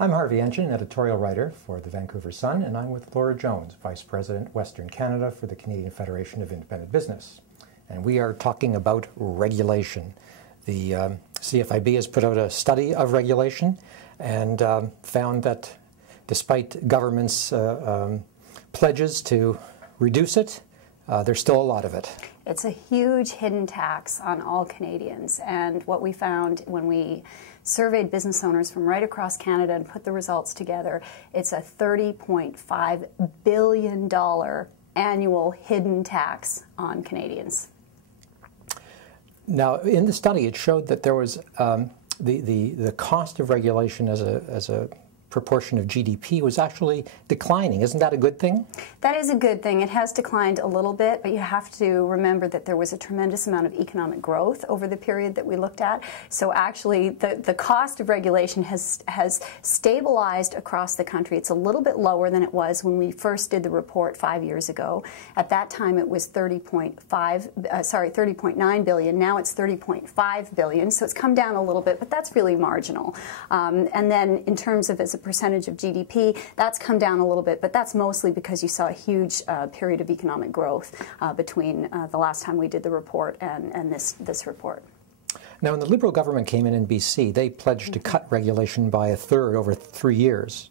I'm Harvey Enchin, editorial writer for the Vancouver Sun, and I'm with Laura Jones, Vice President, Western Canada for the Canadian Federation of Independent Business. And we are talking about regulation. The CFIB has put out a study of regulation and found that despite government's pledges to reduce it, there's still a lot of it. It's a huge hidden tax on all Canadians, and what we found when we surveyed business owners from right across Canada and put the results together, it's a $30.5 billion annual hidden tax on Canadians. Now, in the study, it showed that there was the cost of regulation as a proportion of GDP was actually declining. Isn't that a good thing? That is a good thing. It has declined a little bit, but you have to remember that there was a tremendous amount of economic growth over the period that we looked at. So actually, the cost of regulation has stabilized across the country. It's a little bit lower than it was when we first did the report 5 years ago. At that time, it was 30.9 billion. Now it's 30.5 billion. So it's come down a little bit, but that's really marginal. And then in terms of as a percentage of GDP, that's come down a little bit, but that's mostly because you saw a huge period of economic growth between the last time we did the report and this report. Now, when the Liberal government came in BC, they pledged to cut regulation by a third over 3 years.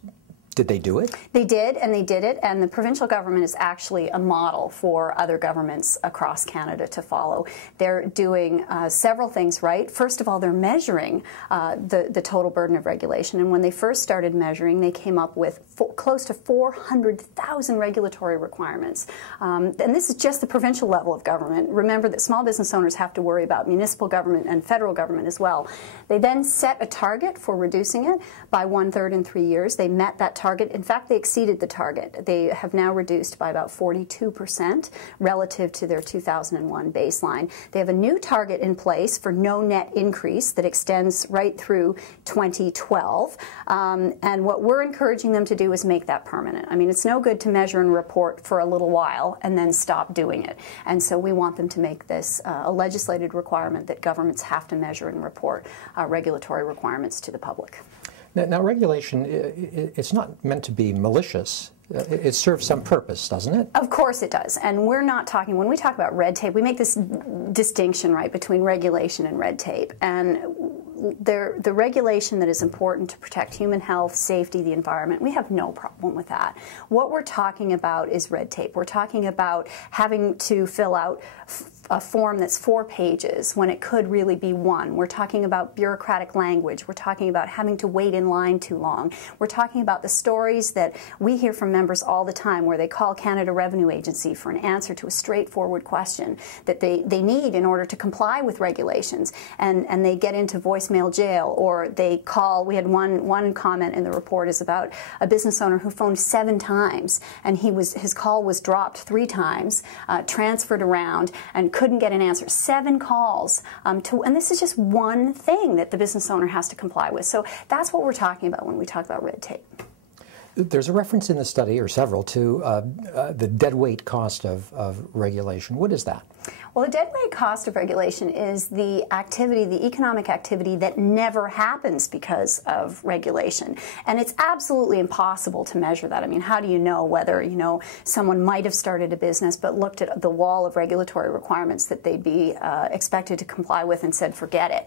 Did they do it? They did, and they did it, and the provincial government is actually a model for other governments across Canada to follow. They're doing several things right. First of all, they're measuring the total burden of regulation, and when they first started measuring, they came up with close to 400,000 regulatory requirements. And this is just the provincial level of government. Remember that small business owners have to worry about municipal government and federal government as well. They then set a target for reducing it by 1/3 in 3 years. They met that target. In fact, they exceeded the target. They have now reduced by about 42% relative to their 2001 baseline. They have a new target in place for no net increase that extends right through 2012. And what we're encouraging them to do is make that permanent. I mean, it's no good to measure and report for a little while and then stop doing it. And so we want them to make this a legislated requirement that governments have to measure and report regulatory requirements to the public. Now, regulation, it's not meant to be malicious. It serves some purpose, doesn't it? Of course it does. And we're not talking, when we talk about red tape, we make this distinction, right, between regulation and red tape. And the regulation that is important to protect human health, safety, the environment, we have no problem with that. What we're talking about is red tape. We're talking about having to fill out a form that's 4 pages when it could really be 1. We're talking about bureaucratic language. We're talking about having to wait in line too long. We're talking about the stories that we hear from members all the time where they call Canada Revenue Agency for an answer to a straightforward question that they need in order to comply with regulations, and they get into voicemail jail, or they call. We had one comment in the report is about a business owner who phoned 7 times, and his call was dropped 3 times, transferred around, and couldn't get an answer. 7 calls, and this is just one thing that the business owner has to comply with. So that's what we're talking about when we talk about red tape. There's a reference in the study, or several, to the deadweight cost of regulation. What is that? Well, the deadweight cost of regulation is the activity, the economic activity that never happens because of regulation. And it's absolutely impossible to measure that. I mean, how do you know whether, someone might have started a business but looked at the wall of regulatory requirements that they'd be expected to comply with and said, forget it.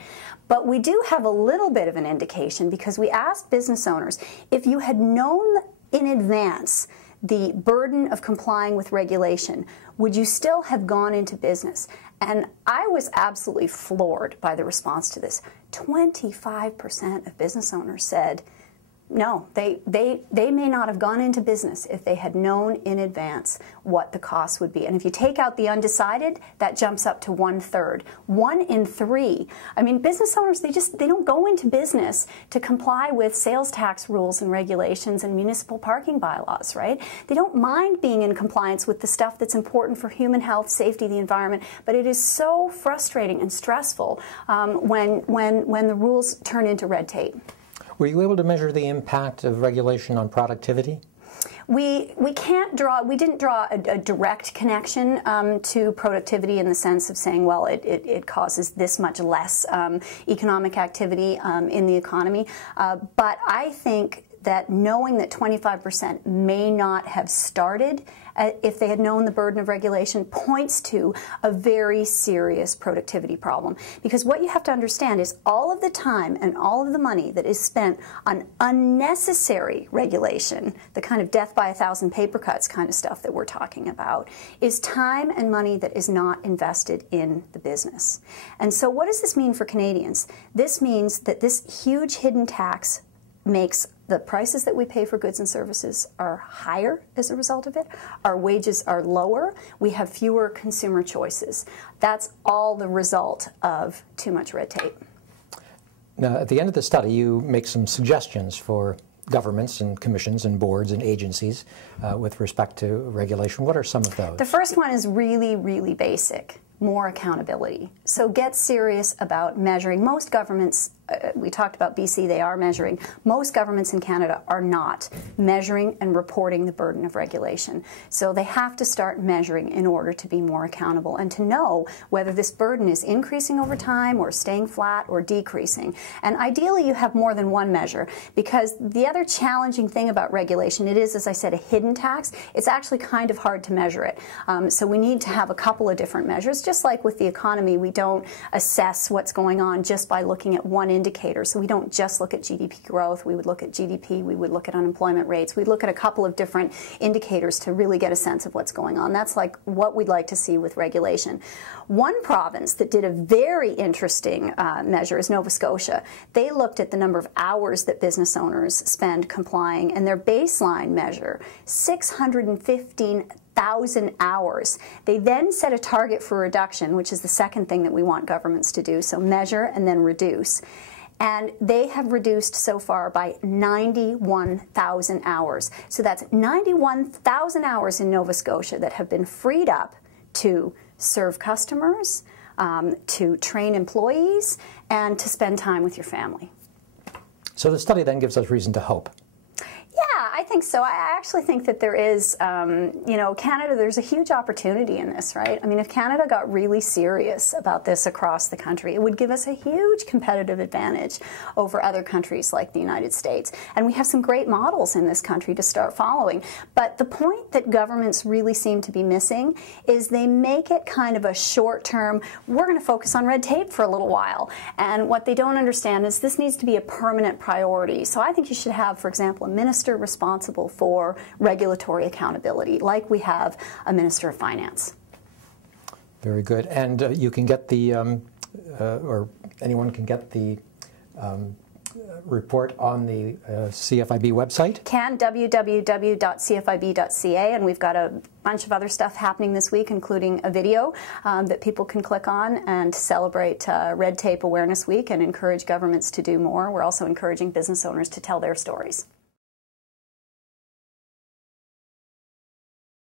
But we do have a little bit of an indication because we asked business owners, if you had known in advance the burden of complying with regulation, would you still have gone into business? And I was absolutely floored by the response to this. 25% of business owners said, no, they may not have gone into business if they had known in advance what the cost would be. And if you take out the undecided, that jumps up to 1/3. 1 in 3. I mean, business owners, they don't go into business to comply with sales tax rules and regulations and municipal parking bylaws, right? They don't mind being in compliance with the stuff that's important for human health, safety, the environment, but it is so frustrating and stressful when the rules turn into red tape. Were you able to measure the impact of regulation on productivity? We didn't draw a direct connection to productivity in the sense of saying, well, it causes this much less economic activity in the economy. But I think that knowing that 25% may not have started if they had known the burden of regulation points to a very serious productivity problem. Because what you have to understand is all of the time and all of the money that is spent on unnecessary regulation, the kind of death by 1,000 paper cuts kind of stuff that we're talking about, is time and money that is not invested in the business. And so what does this mean for Canadians? This means that this huge hidden tax makes the prices that we pay for goods and services are higher as a result of it. Our wages are lower. We have fewer consumer choices. That's all the result of too much red tape. Now, at the end of the study, you make some suggestions for governments and commissions and boards and agencies with respect to regulation. What are some of those? The first one is really, really basic. More accountability. So get serious about measuring. Most governments, we talked about BC, they are measuring. Most governments in Canada are not measuring and reporting the burden of regulation. So they have to start measuring in order to be more accountable and to know whether this burden is increasing over time or staying flat or decreasing. And ideally you have more than one measure, because the other challenging thing about regulation, it is, as I said, a hidden tax. It's actually kind of hard to measure it. So we need to have a couple of different measures. Just like with the economy, we don't assess what's going on just by looking at one indicator. So we don't just look at GDP growth. We would look at GDP. We would look at unemployment rates. We'd look at a couple of different indicators to really get a sense of what's going on. That's like what we'd like to see with regulation. One province that did a very interesting measure is Nova Scotia. They looked at the number of hours that business owners spend complying, and their baseline measure, 615,000 hours. They then set a target for reduction, which is the second thing that we want governments to do, so measure and then reduce. And they have reduced so far by 91,000 hours. So that's 91,000 hours in Nova Scotia that have been freed up to serve customers, to train employees, and to spend time with your family. So the study then gives us reason to hope. Yeah, I think so. I actually think that there is, Canada, there's a huge opportunity in this, right? I mean, if Canada got really serious about this across the country, it would give us a huge competitive advantage over other countries like the United States. And we have some great models in this country to start following. But the point that governments really seem to be missing is they make it kind of a short-term, we're going to focus on red tape for a little while. And what they don't understand is this needs to be a permanent priority. So I think you should have, for example, a minister responsible for regulatory accountability, like we have a Minister of Finance. Very good. And you can get the, or anyone can get the report on the CFIB website? Can, www.cfib.ca, and we've got a bunch of other stuff happening this week, including a video that people can click on and celebrate Red Tape Awareness Week and encourage governments to do more. We're also encouraging business owners to tell their stories.